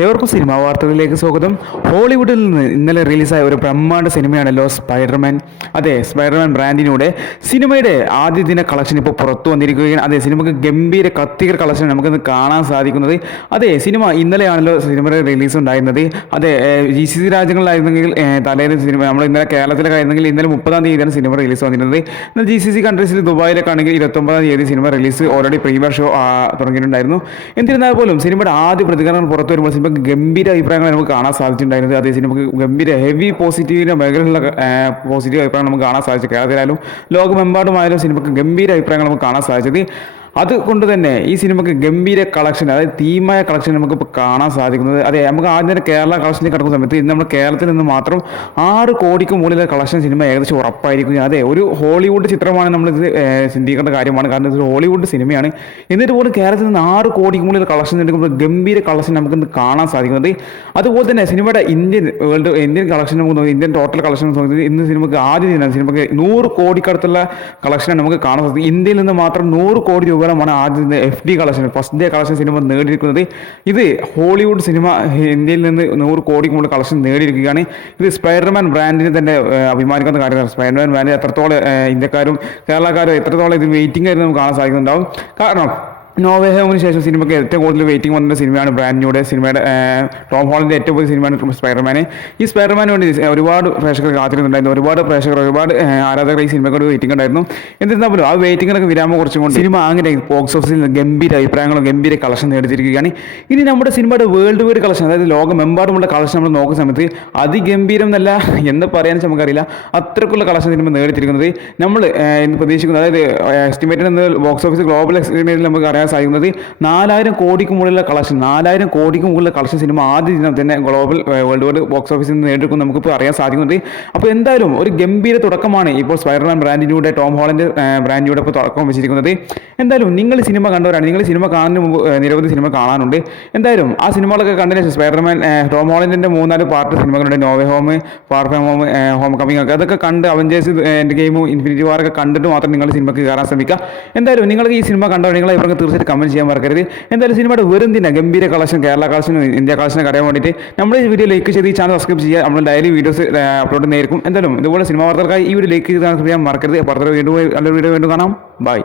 ഏവർക്കും സിനിമാ വാർത്തകളിലേക്ക് സ്വാഗതം. ഹോളിവുഡിൽ നിന്ന് ഇന്നലെ റിലീസായ ഒരു ബ്രഹ്മാണ്ഡ സിനിമയാണല്ലോ സ്പൈഡർമാൻ. അതെ, സ്പൈഡർമാൻ ബ്രാൻഡിലൂടെ സിനിമയുടെ ആദ്യ ദിന കളക്ഷൻ ഇപ്പോൾ പുറത്തു വന്നിരിക്കുകയാണ്. അതെ, സിനിമക്ക് ഗംഭീര കത്തികർ കളക്ഷൻ നമുക്കിന്ന് കാണാൻ സാധിക്കുന്നത്. അതെ, സിനിമ ഇന്നലെയാണല്ലോ സിനിമയുടെ റിലീസ് ഉണ്ടായിരുന്നത്. അതെ, GCC രാജ്യങ്ങളിലായിരുന്നെങ്കിൽ തലേന്ന് സിനിമ, നമ്മൾ ഇന്നലെ കേരളത്തിലൊക്കെ ആയിരുന്നെങ്കിൽ ഇന്നലെ 30-ാം തീയതിയാണ് സിനിമ റിലീസ് വന്നിരുന്നത്. എന്നാൽ GCC കൺട്രീസിൽ ദുബായിലൊക്കെ ആണെങ്കിൽ 29-ാം തീയതി സിനിമ റിലീസ് ഓൾറെഡി പ്രീമിയർ ഷോ തുടങ്ങിയിട്ടുണ്ടായിരുന്നു. എന്നിരുന്നാൽ പോലും സിനിമയുടെ ആദ്യ പ്രതികരണങ്ങൾ പുറത്തു വരുമ്പോൾ സിനിമയ്ക്ക് ഗംഭീര അഭിപ്രായങ്ങൾ നമുക്ക് കാണാൻ സാധിച്ചിട്ടുണ്ടായിരുന്നത്. അതേ, സിനിമയ്ക്ക് ഗംഭീര ഹെവി പോസിറ്റീവിൻ്റെ മേഖലയിലുള്ള പോസിറ്റീവ് അഭിപ്രായങ്ങൾ നമുക്ക് കാണാൻ സാധിച്ചു. കേരളത്തിലായാലും ലോകമെമ്പാടുമായാലും സിനിമയ്ക്ക് ഗംഭീര അഭിപ്രായങ്ങൾ നമുക്ക് കാണാൻ സാധിച്ചത്. അതുകൊണ്ട് തന്നെ ഈ സിനിമയ്ക്ക് ഗംഭീര കളക്ഷൻ, അതായത് തീമായ കളക്ഷൻ നമുക്കിപ്പോൾ കാണാൻ സാധിക്കുന്നത്. അതെ, നമുക്ക് ആദ്യം തന്നെ കേരള കളക്ഷനിൽ കിടക്കുന്ന സമയത്ത് ഇന്ന് നമ്മൾ കേരളത്തിൽ നിന്ന് മാത്രം 6 കോടിക്ക് മുകളിലെ കളക്ഷൻ സിനിമ ഏകദേശം ഉറപ്പായിരിക്കും. അതെ, ഒരു ഹോളിവുഡ് ചിത്രമാണ് നമ്മളിത് ചിന്തിക്കേണ്ട കാര്യമാണ്. കാരണം ഇതൊരു ഹോളിവുഡ് സിനിമയാണ്. എന്നിട്ട് പോലും കേരളത്തിൽ നിന്ന് 6 കോടിക്ക് മുകളിൽ കളക്ഷൻ എടുക്കുമ്പോൾ ഗംഭീര കളക്ഷൻ നമുക്കിന്ന് കാണാൻ സാധിക്കുന്നത്. അതുപോലെ തന്നെ സിനിമയുടെ ഇന്ത്യൻ കളക്ഷൻ നമുക്ക് നോക്കി, ഇന്ത്യൻ ടോട്ടൽ കളക്ഷൻ നോക്കുന്നത് ഇന്ന് സിനിമയ്ക്ക് ആദ്യം ദിനം സിനിമയ്ക്ക് 100 കോടിക്കടുത്തുള്ള കളക്ഷനാണ് നമുക്ക് കാണാൻ സാധിക്കും. ഇന്ത്യയിൽ നിന്ന് മാത്രം 100 കോടി രൂപയാണ് ആദ്യത്തെ FD collection, first day collection സിനിമ നേടിയിരിക്കുന്നത്. ഇത് ഹോളിവുഡ് സിനിമ ഇന്ത്യയിൽ നിന്ന് 100 കോടിക്ക് മുകളിൽ കളക്ഷൻ നേടിയിരിക്കുകയാണ്. ഇത് സ്പൈഡർമാൻ ബ്രാൻഡിന് തന്നെ അഭിമാനിക്കുന്ന കാര്യമാണ്. സ്പൈഡർമാൻ ബ്രാൻഡ് എത്രത്തോളം ഇന്ത്യക്കാരും കേരളക്കാരും എത്രത്തോളം ഇത് വെയിറ്റിംഗ് ആയിരുന്നു നമുക്ക് കാണാൻ സാധിക്കുന്നുണ്ടാവും. കാരണം നോ വേ ഹോമിന് ശേഷം സിനിമയ്ക്ക് ഏറ്റവും കൂടുതൽ വെയിറ്റിംഗ് വന്ന സിനിമയാണ് ബ്രാൻഡിലൂടെ. സിനിമയുടെ ടോം ഹോളണ്ടിൻ്റെ ഏറ്റവും പുതിയ സിനിമയാണ് സ്പൈഡർമാൻ. ഈ സ്പൈഡർമാന് വേണ്ടി ഒരുപാട് പ്രേക്ഷകർ കാത്തിരുന്നുണ്ടായിരുന്നു. ഒരുപാട് ആരാധകർ ഈ സിനിമയ്ക്ക് വെയിറ്റിംഗ് ഉണ്ടായിരുന്നു. എന്നിരുന്നാൽ പോലും ആ വെയിറ്റിങ്ങിനൊക്കെ വിരാമം കുറച്ചുകൊണ്ട് സിനിമ അങ്ങനെ ബോക്സ് ഓഫീസിൽ ഗംഭീര അഭിപ്രായങ്ങളും ഗംഭീര കളക്ഷൻ നേടിയിരിക്കുകയാണ്. ഇനി നമ്മുടെ സിനിമയുടെ വേൾഡ് വൈഡ് കളക്ഷൻ, അതായത് ലോകമെമ്പാടുമുള്ള കളക്ഷൻ നമ്മൾ നോക്കുന്ന സമയത്ത് അതിഗംഭീരം എന്നല്ല എന്ന് പറയാൻ നമുക്കറിയില്ല, അത്രക്കുള്ള കളക്ഷൻ സിനിമ നേടിയിരിക്കുന്നത്. നമ്മൾ പ്രതീക്ഷിക്കുന്നത്, അതായത് എസ്റ്റിമേറ്റഡ് ബോക്സ് ഓഫീസ് ഗ്ലോബൽ എസ്റ്റിമേറ്റിൽ നമുക്ക് അറിയാൻ സാധിക്കുന്നത് 4000 കോടിക്ക് മുകളിലുള്ള കളക്ഷൻ, 4000 കോടിക്ക് മുകളിലുള്ള കളക്ഷൻ സിനിമ ആദ്യ ദിനം തന്നെ ഗ്ലോബൽ വേൾഡ് വൈഡ് ബോക്സ് ഓഫീസിൽ നിന്ന് നേടിയെടുക്കും നമുക്കിപ്പോൾ അറിയാൻ സാധിക്കുന്നത്. അപ്പോൾ എന്തായാലും ഒരു ഗംഭീര തുടക്കമാണ് ഇപ്പോൾ സ്പൈഡർമാൻ ബ്രാൻഡിലൂടെ, ടോം ഹോളണ്ട് ബ്രാൻഡിലൂടെ ഇപ്പോൾ തുടക്കം വെച്ചിരിക്കുന്നത്. എന്തായാലും നിങ്ങൾ സിനിമ കണ്ടവരാണ്, നിങ്ങൾ സിനിമ കാണുന്നതിന് മുമ്പ് നിരവധി സിനിമ കാണാനുണ്ട്. എന്തായാലും ആ സിനിമകളൊക്കെ കണ്ടതിന് ശേഷം സ്പൈഡർമാൻ ടോം ഹോളണ്ടിൻ്റെ 3-4 പാർട്ട് സിനിമകളുണ്ട്. No way home, far from home, homecoming ഒക്കെ, അതൊക്കെ കണ്ട് അവഞ്ചേഴ്സ് എൻഡ് ഗെയിമും ഇൻഫിനിറ്റി വാറൊക്കെ കണ്ടിട്ട് മാത്രം നിങ്ങൾ സിനിമയ്ക്ക് കയറാൻ ശ്രമിക്കുക. എന്തായാലും നിങ്ങൾക്ക് ഈ സിനിമ കണ്ടോ നിങ്ങളെ ഇവർക്ക് തീർച്ചയായിട്ടും കമൻറ്റ് ചെയ്യാൻ മറക്കരുത്. എന്തായാലും സിനിമയുടെ വെറും ദിന ഗംഭീര കളക്ഷൻ, കേരള കളക്ഷനും ഇന്ത്യ കളക്ഷനൊക്കെ അറിയാൻ വേണ്ടിയിട്ട് നമ്മൾ ഈ വീഡിയോ ലൈക്ക് ചെയ്ത് ഈ ചാനൽ സബ്സ്ക്രൈബ് ചെയ്യുക. നമ്മൾ ഡെയിലി വീഡിയോസ് അപ്ലോഡ് ചെയ്യുന്നതായിരിക്കും. എന്തായാലും ഇതുപോലെ സിനിമ വാർത്തകൾക്കായി ഈ വീഡിയോ ലൈക്ക് ചെയ്യാൻ മറക്കരുത്. പുറത്തൊരു വീണ്ടും നല്ലൊരു വീഡിയോ വീണ്ടും കാണാം. ബൈ.